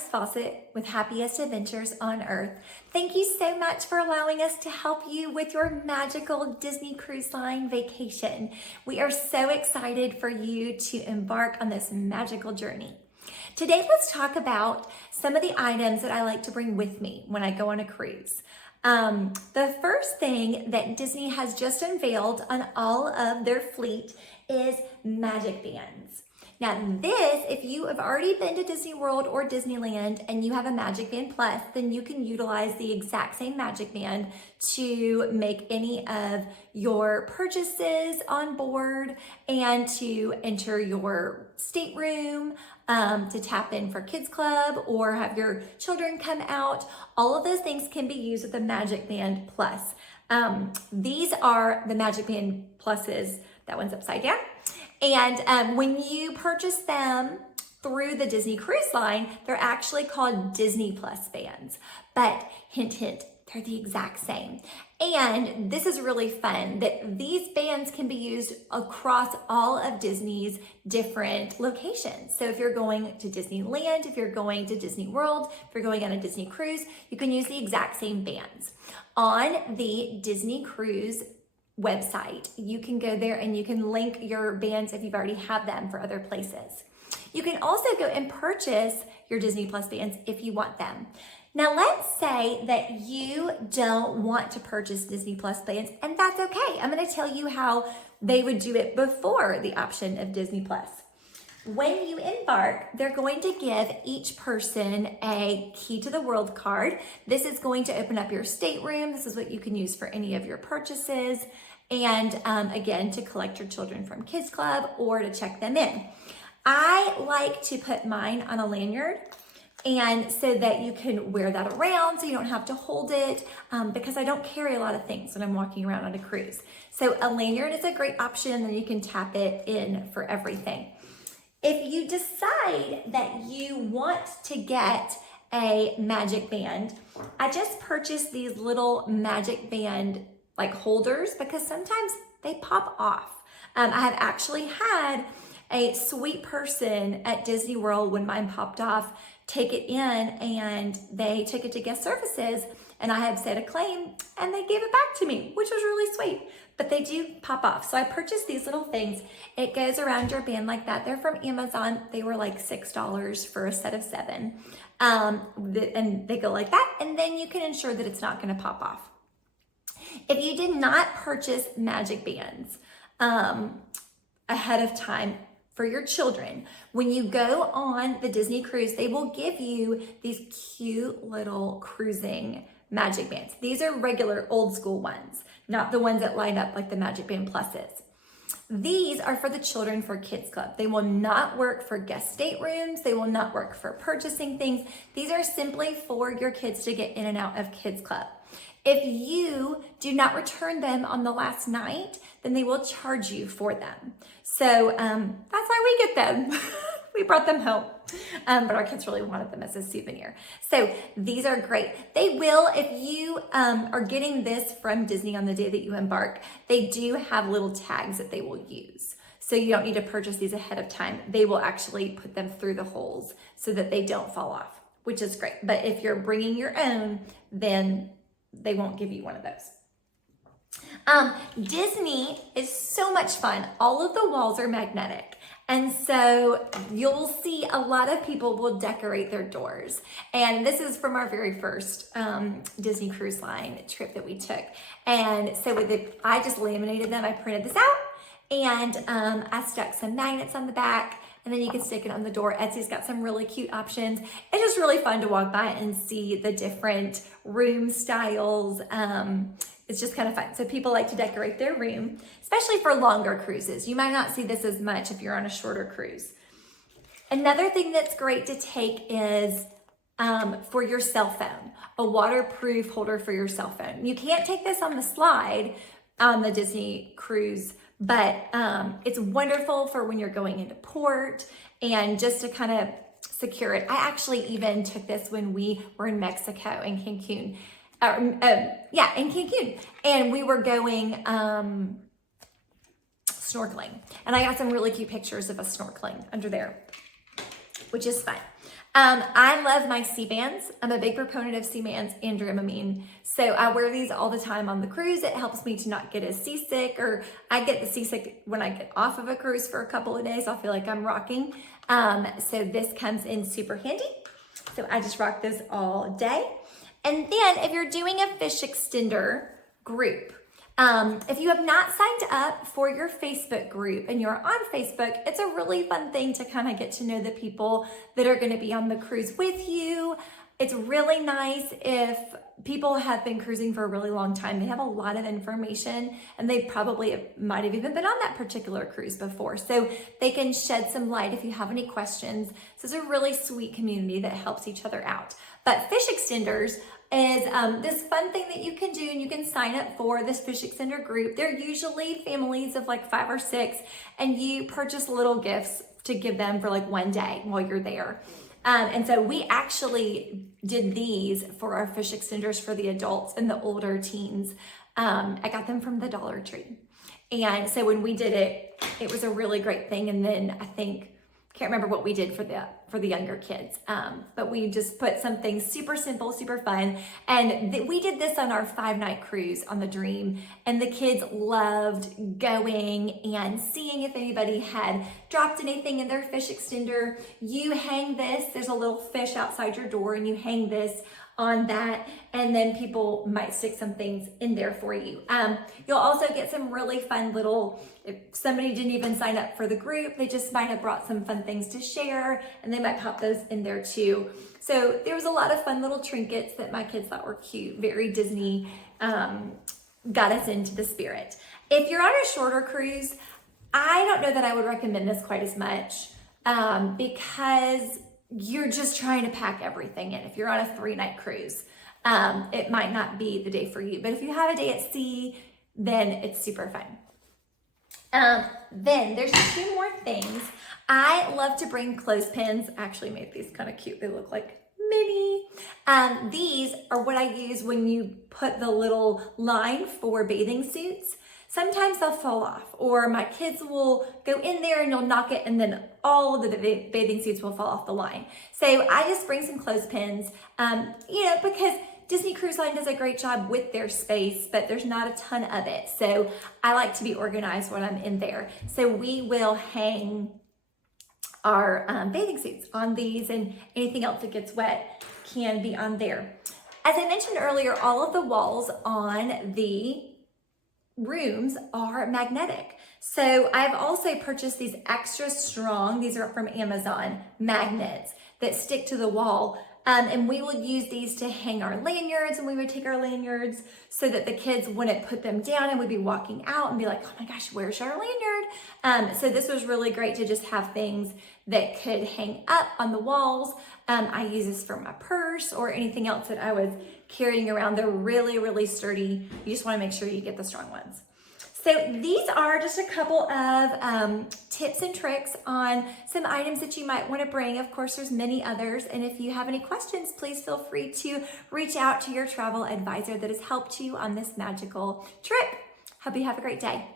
Alex Fawcett with Happiest Adventures on Earth. Thank you so much for allowing us to help you with your magical Disney Cruise Line vacation. We are so excited for you to embark on this magical journey. Today, let's talk about some of the items that I like to bring with me when I go on a cruise. The first thing that Disney has just unveiled on all of their fleet is magic bands. Now this, if you have already been to Disney World or Disneyland and you have a Magic Band Plus, then you can utilize the exact same Magic Band to make any of your purchases on board and to enter your stateroom, to tap in for Kids Club or have your children come out. All of those things can be used with the Magic Band Plus. These are the Magic Band Pluses. That one's upside down. And when you purchase them through the Disney Cruise Line, they're actually called Disney Plus bands. But hint, hint, they're the exact same. And this is really fun that these bands can be used across all of Disney's different locations. So if you're going to Disneyland, if you're going to Disney World, if you're going on a Disney cruise, you can use the exact same bands. On the Disney Cruise website, you can go there and you can link your bands if you've already had them for other places. You can also go and purchase your Disney Plus bands if you want them. Now let's say that you don't want to purchase Disney Plus bands, and that's okay. I'm going to tell you how they would do it before the option of Disney Plus. When you embark, they're going to give each person a Key to the World card. This is going to open up your stateroom. This is what you can use for any of your purchases. And again, to collect your children from Kids Club or to check them in. I like to put mine on a lanyard, and so that you can wear that around so you don't have to hold it, because I don't carry a lot of things when I'm walking around on a cruise. So a lanyard is a great option, and you can tap it in for everything. If you decide that you want to get a magic band, I just purchased these little magic band like holders because sometimes they pop off. I have actually had a sweet person at Disney World when mine popped off take it in, and they took it to guest services, and I had set a claim and they gave it back to me, which was really sweet. But they do pop off. So I purchased these little things. It goes around your band like that. They're from Amazon. They were like $6 for a set of 7. And they go like that. And then you can ensure that it's not going to pop off. If you did not purchase magic bands ahead of time for your children, when you go on the Disney cruise, they will give you these cute little cruising magic bands. These are regular old school ones, not the ones that line up like the Magic Band Pluses. These are for the children for Kids Club. They will not work for guest staterooms. They will not work for purchasing things. These are simply for your kids to get in and out of Kids Club. If you do not return them on the last night, then they will charge you for them. So that's why we get them. We brought them home, but our kids really wanted them as a souvenir. So these are great. They will, if you are getting this from Disney on the day that you embark, they do have little tags that they will use. So you don't need to purchase these ahead of time. They will actually put them through the holes so that they don't fall off, which is great. But if you're bringing your own, then they won't give you one of those. Disney is so much fun. All of the walls are magnetic. And so you'll see a lot of people will decorate their doors. And this is from our very first Disney Cruise Line trip that we took. And so I just laminated them. I printed this out, and I stuck some magnets on the back, and then you can stick it on the door. Etsy's got some really cute options. It's just really fun to walk by and see the different room styles. It's just kind of fun. So people like to decorate their room, especially for longer cruises. You might not see this as much if you're on a shorter cruise. Another thing that's great to take is for your cell phone, a waterproof holder for your cell phone. You can't take this on the slide on the Disney cruise, but it's wonderful for when you're going into port and just to kind of secure it. I actually even took this when we were in Mexico, in Cancun. In Cancun, and we were going snorkeling, and I got some really cute pictures of us snorkeling under there, which is fun. I love my C-bands. I'm a big proponent of C-bands and Dramamine. So I wear these all the time on the cruise. It helps me to not get as seasick, or I get the seasick when I get off of a cruise for a couple of days. I'll feel like I'm rocking. So this comes in super handy. So I just rock this all day. And then if you're doing a fish extender group, if you have not signed up for your Facebook group and you're on Facebook, it's a really fun thing to kind of get to know the people that are going to be on the cruise with you. It's really nice if people have been cruising for a really long time. They have a lot of information, and they probably might have even been on that particular cruise before. So they can shed some light if you have any questions. So it's a really sweet community that helps each other out. But Fish Extenders is this fun thing that you can do, and you can sign up for this fish extender group. They're usually families of like 5 or 6, and you purchase little gifts to give them for like one day while you're there. And so we actually did these for our fish extenders for the adults and the older teens. I got them from the Dollar Tree. And so when we did it, it was a really great thing. And then can't remember what we did for the younger kids, but we just put something super simple, super fun. And we did this on our 5-night cruise on the Dream, and the kids loved going and seeing if anybody had dropped anything in their fish extender. You hang this, there's a little fish outside your door, and you hang this on that, and then people might stick some things in there for you. You'll also get some really fun little, if somebody didn't even sign up for the group, they just might have brought some fun things to share, and they might pop those in there too. So there was a lot of fun little trinkets that my kids thought were cute, very Disney, got us into the spirit. If you're on a shorter cruise, I don't know that I would recommend this quite as much, because you're just trying to pack everything in. If you're on a 3-night cruise, it might not be the day for you. But if you have a day at sea, then it's super fun. Then there's 2 more things. I love to bring clothespins. I actually made these kind of cute. They look like mini. These are what I use when you put the little line for bathing suits. Sometimes they'll fall off, or my kids will go in there and you'll knock it, and then all of the bathing suits will fall off the line. So I just bring some clothespins, because Disney Cruise Line does a great job with their space, but there's not a ton of it. So I like to be organized when I'm in there. So we will hang our bathing suits on these, and anything else that gets wet can be on there. As I mentioned earlier, all of the walls on the rooms are magnetic. So I've also purchased these extra strong, these are from Amazon, magnets that stick to the wall. And we would use these to hang our lanyards, and we would take our lanyards so that the kids wouldn't put them down and would be walking out and be like, oh my gosh, where's our lanyard? So this was really great to just have things that could hang up on the walls. I use this for my purse or anything else that I was carrying around. They're really, really sturdy. You just want to make sure you get the strong ones. So these are just a couple of tips and tricks on some items that you might want to bring. Of course, there's many others. And if you have any questions, please feel free to reach out to your travel advisor that has helped you on this magical trip. Hope you have a great day.